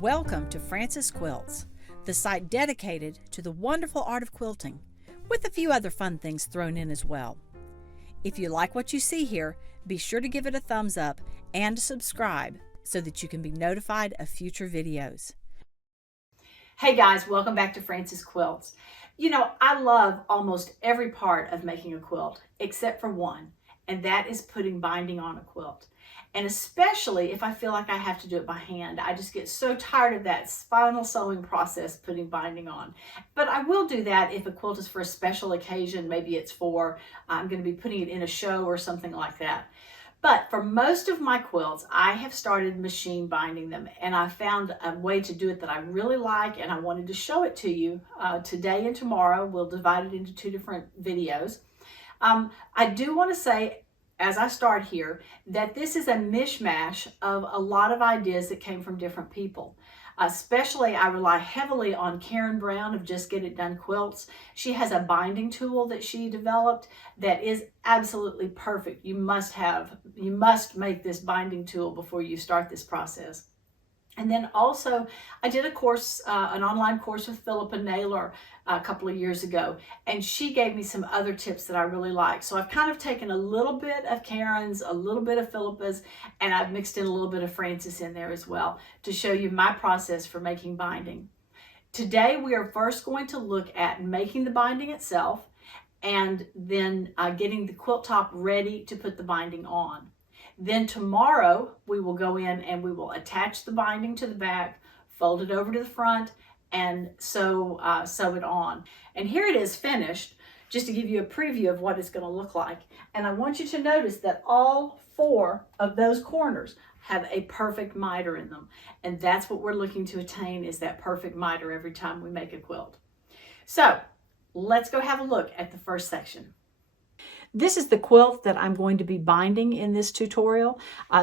Welcome to Francis Quilts, the site dedicated to the wonderful art of quilting, with a few other fun things thrown in as well. If you like what you see here, be sure to give it a thumbs up and subscribe so that you can be notified of future videos. Hey guys, welcome back to Francis Quilts. You know, I love almost every part of making a quilt except for one, and that is putting binding on a quilt. And especially if I feel like I have to do it by hand. I just get so tired of that final sewing process, putting binding on. But I will do that if a quilt is for a special occasion. Maybe it's for, I'm going to be putting it in a show or something like that. But for most of my quilts, I have started machine binding them, and I found a way to do it that I really like, and I wanted to show it to you today and tomorrow. We'll divide it into two different videos. I do want to say, as I start here, that this is a mishmash of a lot of ideas that came from different people. Especially, I rely heavily on Karen Brown of Just Get It Done Quilts. She has a binding tool that she developed that is absolutely perfect. You must make this binding tool before you start this process. And then also, I did a course, an online course with Philippa Naylor a couple of years ago, and she gave me some other tips that I really like. So I've kind of taken a little bit of Karen's, a little bit of Philippa's, and I've mixed in a little bit of Francis in there as well to show you my process for making binding. Today, we are first going to look at making the binding itself and then getting the quilt top ready to put the binding on. Then tomorrow we will go in and we will attach the binding to the back, fold it over to the front, and sew it on. And here it is finished, just to give you a preview of what it's going to look like. And I want you to notice that all four of those corners have a perfect miter in them. And that's what we're looking to attain, is that perfect miter every time we make a quilt. So let's go have a look at the first section. This is the quilt that I'm going to be binding in this tutorial.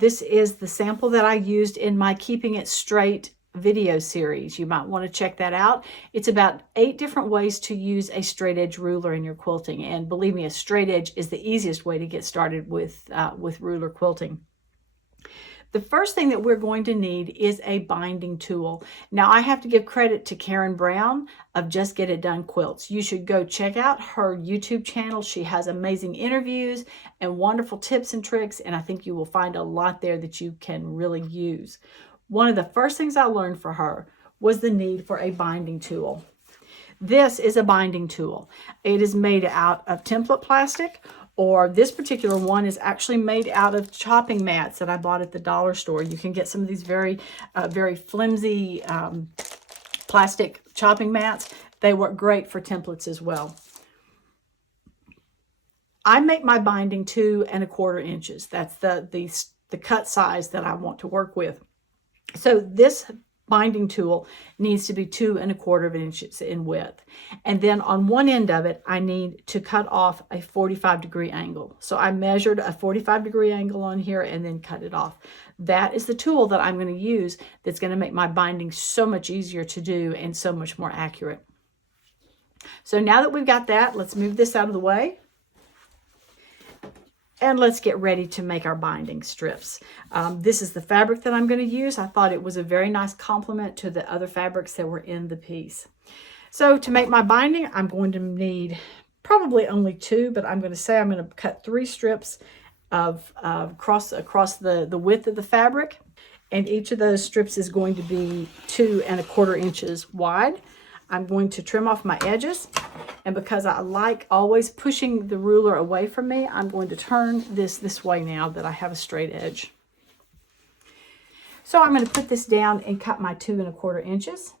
This is the sample that I used in my Keeping It Straight video series. You might want to check that out. It's about 8 different ways to use a straight edge ruler in your quilting. And believe me, a straight edge is the easiest way to get started with ruler quilting. The first thing that we're going to need is a binding tool. Now, I have to give credit to Karen Brown of Just Get It Done Quilts. You should go check out her YouTube channel. She has amazing interviews and wonderful tips and tricks, and I think you will find a lot there that you can really use. One of the first things I learned for her was the need for a binding tool. This is a binding tool. It is made out of template plastic, or this particular one is actually made out of chopping mats that I bought at the dollar store. You can get some of these very flimsy plastic chopping mats. They work great for templates as well. I make my binding 2 1/4 inches. That's the cut size that I want to work with. So this binding tool needs to be 2 1/4 inches in width. And then on one end of it, I need to cut off a 45-degree angle. So I measured a 45-degree angle on here and then cut it off. That is the tool that I'm going to use that's going to make my binding so much easier to do and so much more accurate. So now that we've got that, let's move this out of the way. And let's get ready to make our binding strips. This is the fabric that I'm going to use. I thought it was a very nice complement to the other fabrics that were in the piece. So to make my binding, I'm going to need probably only 2, but I'm going to say I'm going to cut 3 strips of across the width of the fabric. And each of those strips is going to be 2 1/4 inches wide. I'm going to trim off my edges, and because I like always pushing the ruler away from me, I'm going to turn this way now that I have a straight edge. So I'm going to put this down and cut my 2 1/4 inches.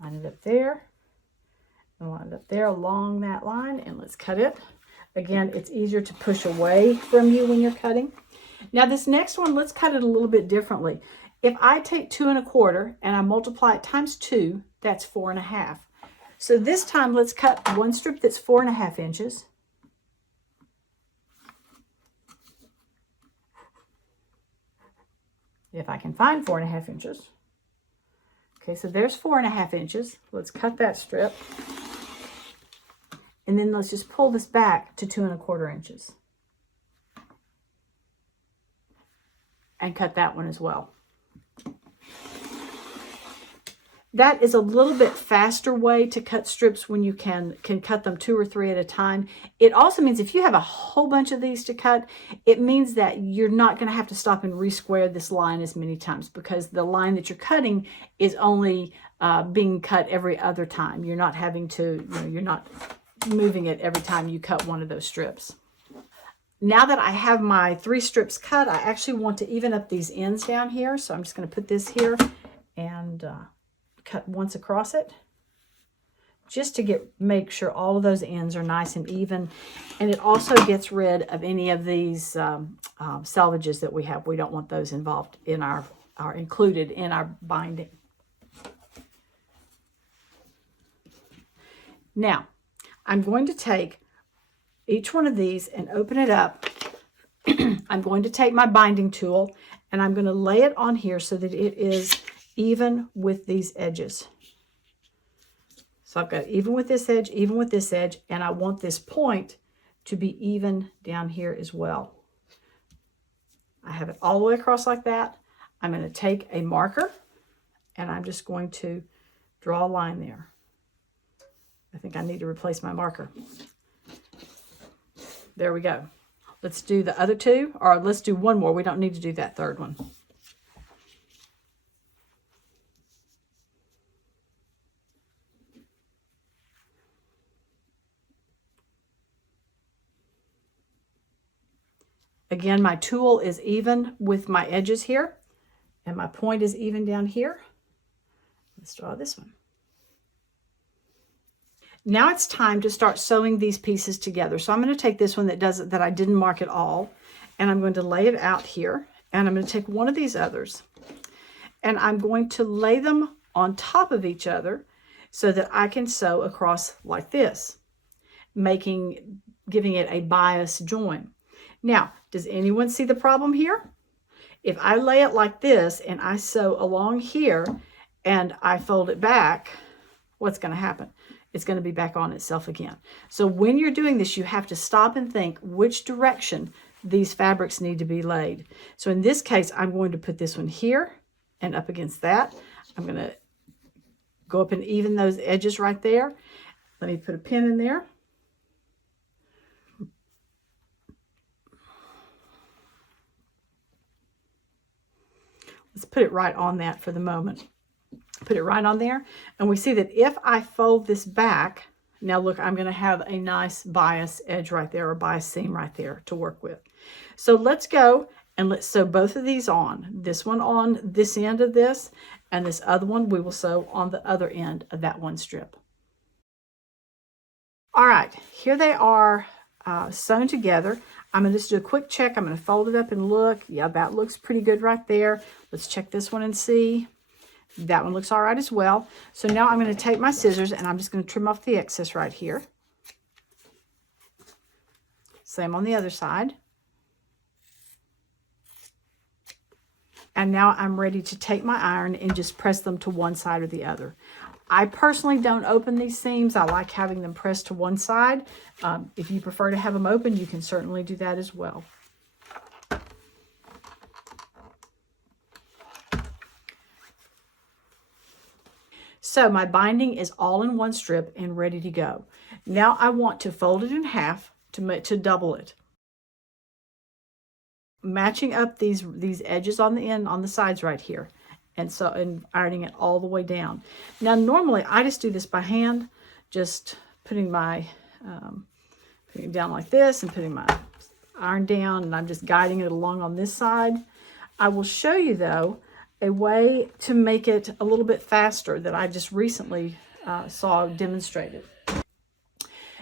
Line it up there, and line it up there along that line, and let's cut it. Again, it's easier to push away from you when you're cutting. Now this next one, let's cut it a little bit differently. If I take 2 1/4 and I multiply it times 2, that's 4 1/2. So this time, let's cut one strip that's 4 1/2 inches. If I can find 4 1/2 inches. Okay, so there's 4 1/2 inches. Let's cut that strip. And then let's just pull this back to 2 1/4 inches. and cut that one as well. That is a little bit faster way to cut strips when you can cut them 2 or 3 at a time. It also means if you have a whole bunch of these to cut, it means that you're not going to have to stop and re-square this line as many times, because the line that you're cutting is only being cut every other time. You're not having to, you're not moving it every time you cut one of those strips. Now that I have my 3 strips cut, I actually want to even up these ends down here. So I'm just going to put this here and cut once across it, just to make sure all of those ends are nice and even. And it also gets rid of any of these selvages that we have. We don't want those involved in our included in our binding. Now, I'm going to take each one of these and open it up. I'm going to take my binding tool and I'm going to lay it on here so that it is even with these edges. So I've got even with this edge, even with this edge, and I want this point to be even down here as well. I have it all the way across like that. I'm going to take a marker and I'm just going to draw a line there. I think I need to replace my marker. There we go. Let's do the other 2, or let's do one more. We don't need to do that third one. Again, my tool is even with my edges here, and my point is even down here. Let's draw this one. Now it's time to start sewing these pieces together. So I'm going to take this one that I didn't mark at all, and I'm going to lay it out here, and I'm going to take one of these others, and I'm going to lay them on top of each other so that I can sew across like this, giving it a bias join. Now, does anyone see the problem here? If I lay it like this and I sew along here and I fold it back, what's going to happen? It's going to be back on itself again. So when you're doing this, you have to stop and think which direction these fabrics need to be laid. So in this case, I'm going to put this one here and up against that. I'm going to go up and even those edges right there. Let me put a pin in there. Let's put it right on that for the moment. Put it right on there. And we see that if I fold this back, now look, I'm going to have a nice bias edge right there, or bias seam right there to work with. So let's go and let's sew both of these on. This one on this end of this, and this other one we will sew on the other end of that one strip. All right, here they are sewn together. I'm going to just do a quick check. I'm going to fold it up and look. Yeah, that looks pretty good right there. Let's check this one and see. That one looks all right as well. So now I'm going to take my scissors and I'm just going to trim off the excess right here. Same on the other side. And now I'm ready to take my iron and just press them to one side or the other. I personally don't open these seams. I like having them pressed to one side. If you prefer to have them open, you can certainly do that as well. So my binding is all in one strip and ready to go. Now I want to fold it in half to double it. Matching up these edges on the end, on the sides right here. And ironing it all the way down. Now, normally I just do this by hand, just putting it down like this and putting my iron down, and I'm just guiding it along on this side. I will show you though a way to make it a little bit faster that I just recently saw demonstrated.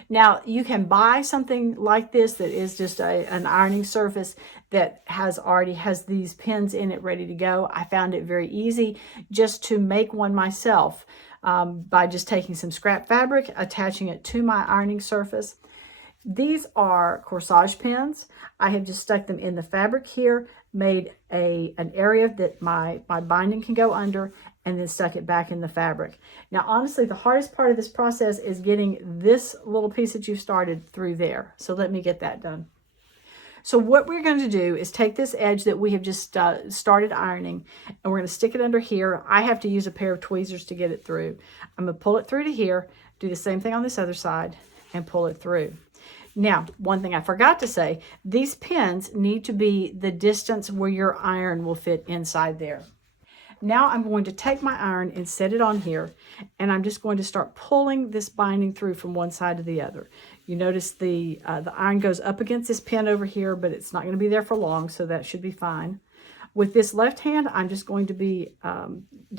Now, you can buy something like this that is just an ironing surface that already has these pins in it ready to go. I found it very easy just to make one myself by just taking some scrap fabric, attaching it to my ironing surface. These are corsage pins. I have just stuck them in the fabric here, made an area that my binding can go under, and then stuck it back in the fabric. Now, honestly, the hardest part of this process is getting this little piece that you started through there. So let me get that done. So what we're going to do is take this edge that we have just started ironing, and we're going to stick it under here. I have to use a pair of tweezers to get it through. I'm going to pull it through to here, do the same thing on this other side, and pull it through. Now, one thing I forgot to say, these pins need to be the distance where your iron will fit inside there. Now I'm going to take my iron and set it on here, and I'm just going to start pulling this binding through from one side to the other. You notice the iron goes up against this pin over here, but it's not going to be there for long, so that should be fine. With this left hand, I'm just going to be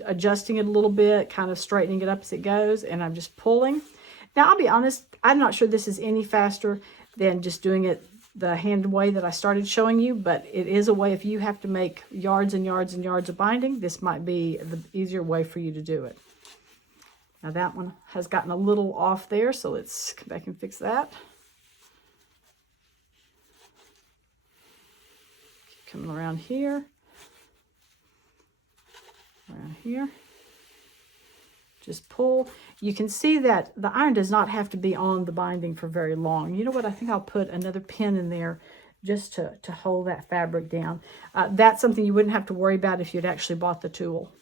adjusting it a little bit, kind of straightening it up as it goes, and I'm just pulling. Now, I'll be honest, I'm not sure this is any faster than just doing it the hand way that I started showing you, but it is a way. If you have to make yards and yards and yards of binding, this might be the easier way for you to do it. Now that one has gotten a little off there, so let's come back and fix that. Keep coming around here, around here. Just pull. You can see that the iron does not have to be on the binding for very long. You know what? I think I'll put another pin in there just to hold that fabric down. That's something you wouldn't have to worry about if you'd actually bought the tool.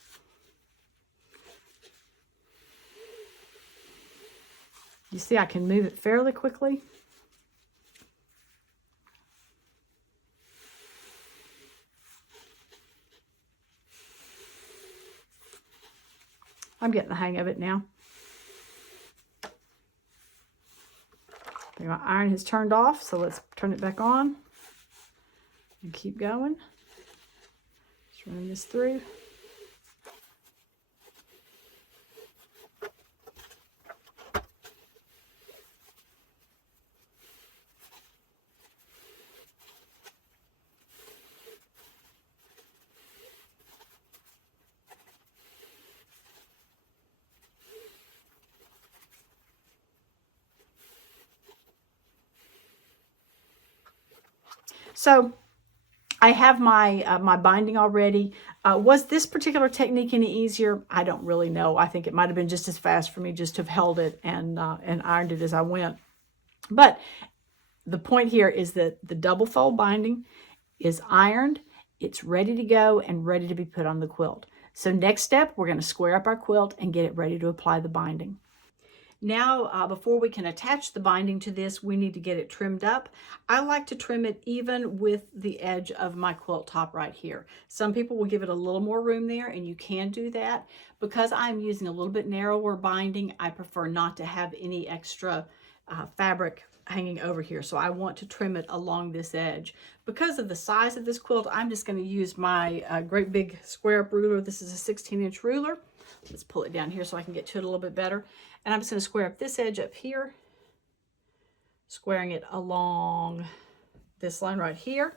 You see, I can move it fairly quickly. I'm getting the hang of it now. My iron has turned off, so let's turn it back on and keep going. Just running this through. So I have my my binding already. Was this particular technique any easier? I don't really know. I think it might have been just as fast for me just to have held it and ironed it as I went. But the point here is that the double fold binding is ironed. It's ready to go and ready to be put on the quilt. So next step, we're going to square up our quilt and get it ready to apply the binding. Now, before we can attach the binding to this, we need to get it trimmed up. I like to trim it even with the edge of my quilt top right here. Some people will give it a little more room there, and you can do that. Because I'm using a little bit narrower binding, I prefer not to have any extra fabric hanging over here. So I want to trim it along this edge. Because of the size of this quilt, I'm just going to use my great big square up ruler. This is a 16-inch ruler. Let's pull it down here so I can get to it a little bit better. And I'm just going to square up this edge up here, squaring it along this line right here,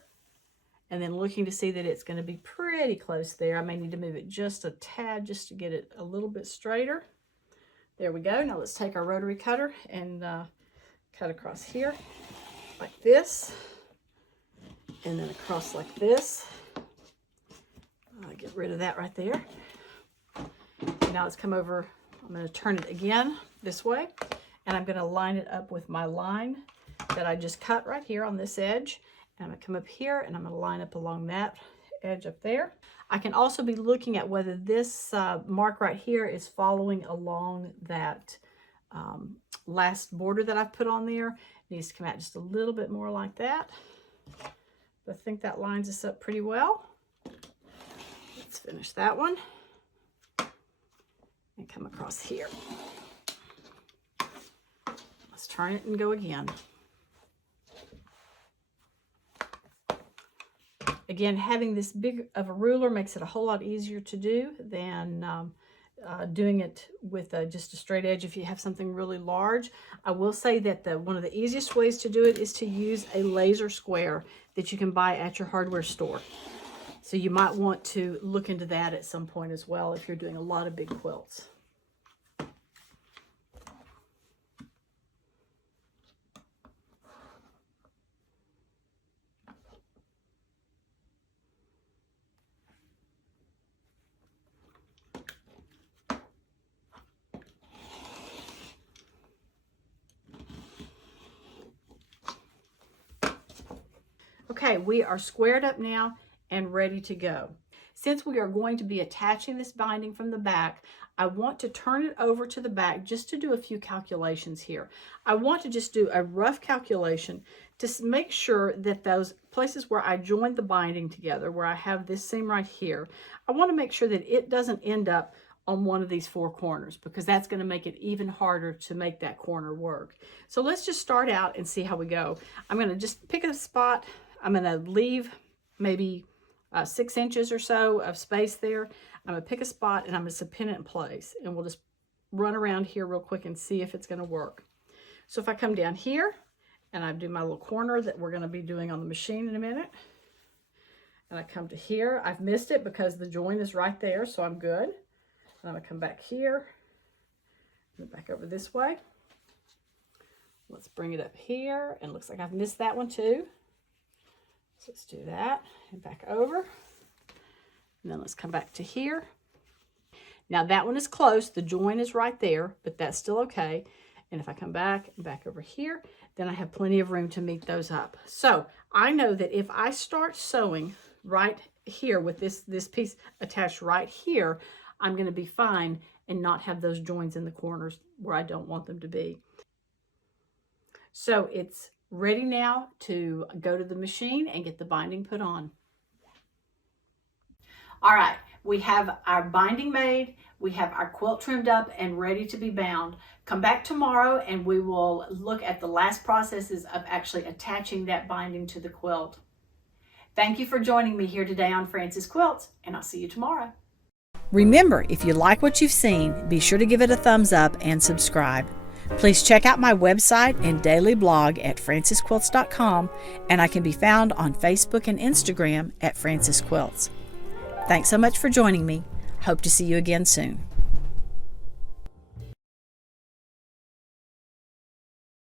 and then looking to see that it's going to be pretty close there. I may need to move it just a tad just to get it a little bit straighter. There we go. Now let's take our rotary cutter and cut across here like this, and then across like this. I'll get rid of that right there. Now let's come over. I'm going to turn it again this way, and I'm going to line it up with my line that I just cut right here on this edge. And I'm going to come up here, and I'm going to line up along that edge up there. I can also be looking at whether this mark right here is following along that last border that I've put on there. It needs to come out just a little bit more like that. But I think that lines us up pretty well. Let's finish that one. And come across here. Let's turn it and go again. Again, having this big of a ruler makes it a whole lot easier to do than doing it with just a straight edge if you have something really large. I will say that one of the easiest ways to do it is to use a laser square that you can buy at your hardware store. So you might want to look into that at some point as well if you're doing a lot of big quilts. Okay, we are squared up now and ready to go. Since we are going to be attaching this binding from the back, I want to turn it over to the back just to do a few calculations here. I want to just do a rough calculation to make sure that those places where I joined the binding together, where I have this seam right here, I want to make sure that it doesn't end up on one of these four corners, because that's going to make it even harder to make that corner work. So let's just start out and see how we go. I'm going to just pick a spot. I'm going to leave maybe 6 inches or so of space there. I'm going to pick a spot and I'm going to pin it in place, and we'll just run around here real quick and see if it's going to work. So if I come down here and I do my little corner that we're going to be doing on the machine in a minute, and I come to here, I've missed it because the join is right there, so I'm good. And I'm going to come back here, and back over this way. Let's bring it up here, and it looks like I've missed that one too. So let's do that and back over. And then let's come back to here. Now that one is close. The join is right there, but that's still okay. And if I come back and back over here, then I have plenty of room to meet those up. So I know that if I start sewing right here with this piece attached right here, I'm going to be fine and not have those joins in the corners where I don't want them to be. So it's ready now to go to the machine and get the binding put on. All right, we have our binding made, we have our quilt trimmed up and ready to be bound. Come back tomorrow and we will look at the last processes of actually attaching that binding to the quilt. Thank you for joining me here today on Francis Quilts, and I'll see you tomorrow. Remember, if you like what you've seen, be sure to give it a thumbs up and subscribe. Please check out my website and daily blog at francisquilts.com, and I can be found on Facebook and Instagram at Francis Quilts. Thanks so much for joining me. Hope to see you again soon.